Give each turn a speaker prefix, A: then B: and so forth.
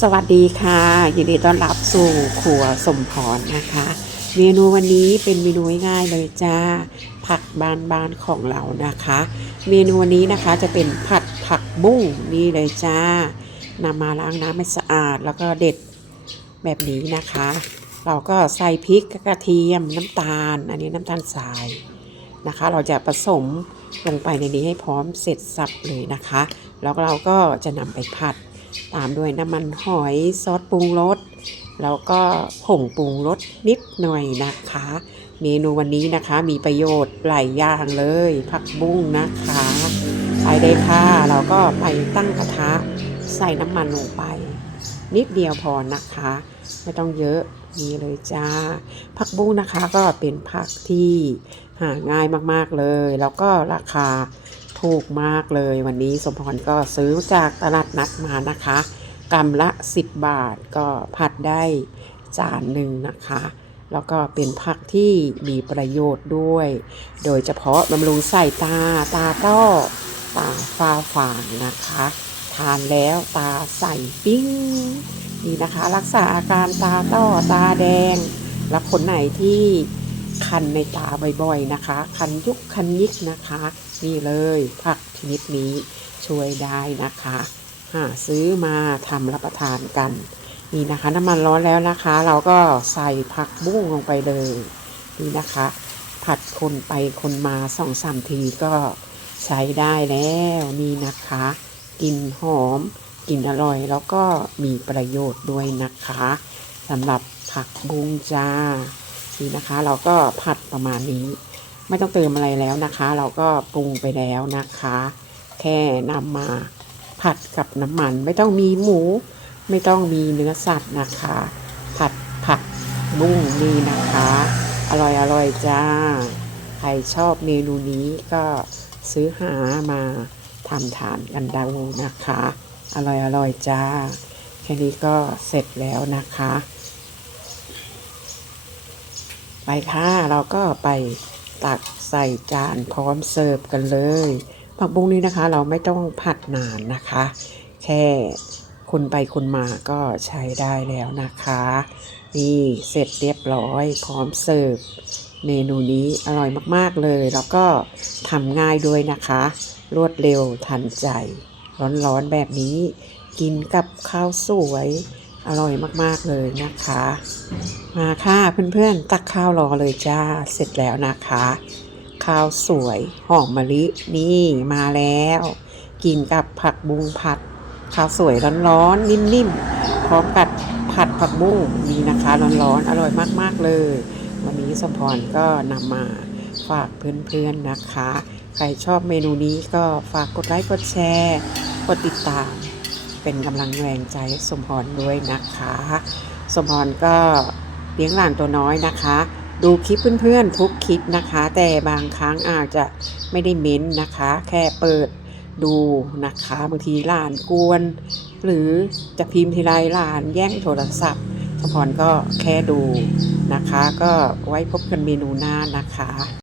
A: สวัสดีค่ะ ยินดีต้อนรับสู่ครัวสมพรนะคะ เมนูวันนี้เป็นเมนูง่ายเลยจ้า ผักบ้านของเรานะคะ เมนูวันนี้นะคะจะเป็นผัดผักบุ้งนี่เลยจ้านำมาล้างน้ำให้สะอาดแล้วก็เด็ดแบบนี้นะคะ เราก็ใส่พริกกระเทียมน้ำตาล อันนี้น้ำตาลทรายนะคะ เราจะผสมลงไปในนี้ให้พร้อมเสร็จสับเลยนะคะ แล้วเราก็จะนำไปผัด ตามด้วยน้ำมันหอยซอสปรุงรสแล้วก็ผงปรุงรสนิดหน่อยนะคะ เมนูวันนี้นะคะมีประโยชน์หลายอย่างเลย ผักบุ้งนะคะไปเลยค่ะเราก็ไปตั้งกระทะใส่น้ำมันลงไป นิดเดียวพอนะคะ ไม่ต้องเยอะนี่เลยจ้า ผักบุ้งนะคะก็เป็นผักที่หาง่ายมากๆเลย แล้วก็ราคา ถูกมากเลยวันนี้สมพรก็ซื้อจากตลาดนัดมานะคะกำละ 10 บาทก็ผัดได้จานหนึ่งนะคะ แล้วก็เป็นผักที่มีประโยชน์ด้วย โดยเฉพาะบำรุงสายตาตาต้อตาฟ้าฝางนะคะ ทานแล้วตาใสปิ้งนี่นะคะ รักษาอาการตาต้อตาแดง และคนไหนที่ คันในตาบ่อยๆนะคะ คันยุกคันยิกนะคะ นี่เลยผักชนิดนี้ช่วยได้นะคะหาซื้อมาทำรับประทานกัน นี่นะคะน้ำมันร้อนแล้วนะคะ เราก็ใส่ผักบุ้งลงไปเลยนี่นะคะ ผัดคนไปคนมาสองสามทีก็ใช้ได้แล้วนี่นะคะกลิ่นหอมกลิ่นอร่อยแล้วก็มีประโยชน์ด้วยนะคะสำหรับผักบุ้งจ้า นี่นะคะ เราก็ผัดประมาณนี้ ไม่ต้องเติมอะไรแล้วนะคะ เราก็ปรุงไปแล้วนะคะ แค่นำมาผัดกับน้ำมัน ไม่ต้องมีหมู ไม่ต้องมีเนื้อสัตว์นะคะ ผัดผักบุ้งนี่นะคะ อร่อยอร่อยจ้า ใครชอบเมนูนี้ก็ซื้อหามาทำทานกันดูนะคะ อร่อยอร่อยจ้า แค่นี้ก็เสร็จแล้วนะคะ ไปค่ะ เราก็ไปตักใส่จานพร้อมเสิร์ฟกันเลยผักบุ้งนี้นะคะ เราไม่ต้องผัดนานนะคะ แค่คนไปคนมาก็ใช้ได้แล้วนะคะ นี่เสร็จเรียบร้อยพร้อมเสิร์ฟเมนูนี้อร่อยมากๆเลย แล้วก็ทำง่ายด้วยนะคะ รวดเร็วทันใจ ร้อนๆแบบนี้ กินกับข้าวสวย อร่อยมากๆเลยนะคะ มาค่ะเพื่อนๆ ตักข้าวรอเลยจ้า เสร็จแล้วนะคะ ข้าวสวยหอมมะลินี่มาแล้ว กินกับผักบุ้งผัด ข้าวสวยร้อนๆ นิ่มๆ พร้อมกับผัดผักบุ้งนี่นะคะ ร้อนๆ อร่อยมากๆเลย วันนี้สมพรก็นำมาฝากเพื่อนๆนะคะ ใครชอบเมนูนี้ก็ฝากกดไลค์กดแชร์ กดติดตาม เป็นกำลังแรงใจให้สมพรด้วยนะคะ สมพรก็เลี้ยงหลานตัวน้อยนะคะ ดูคลิปเพื่อนๆทุกคลิปนะคะ แต่บางครั้งอาจจะไม่ได้เม้นนะคะ แค่เปิดดูนะคะบางทีหลานกวน หรือจะพิมพ์ทีไรหลานแย่งโทรศัพท์สมพรก็แค่ดูนะคะ ก็ไว้พบกันเมนูหน้านะคะ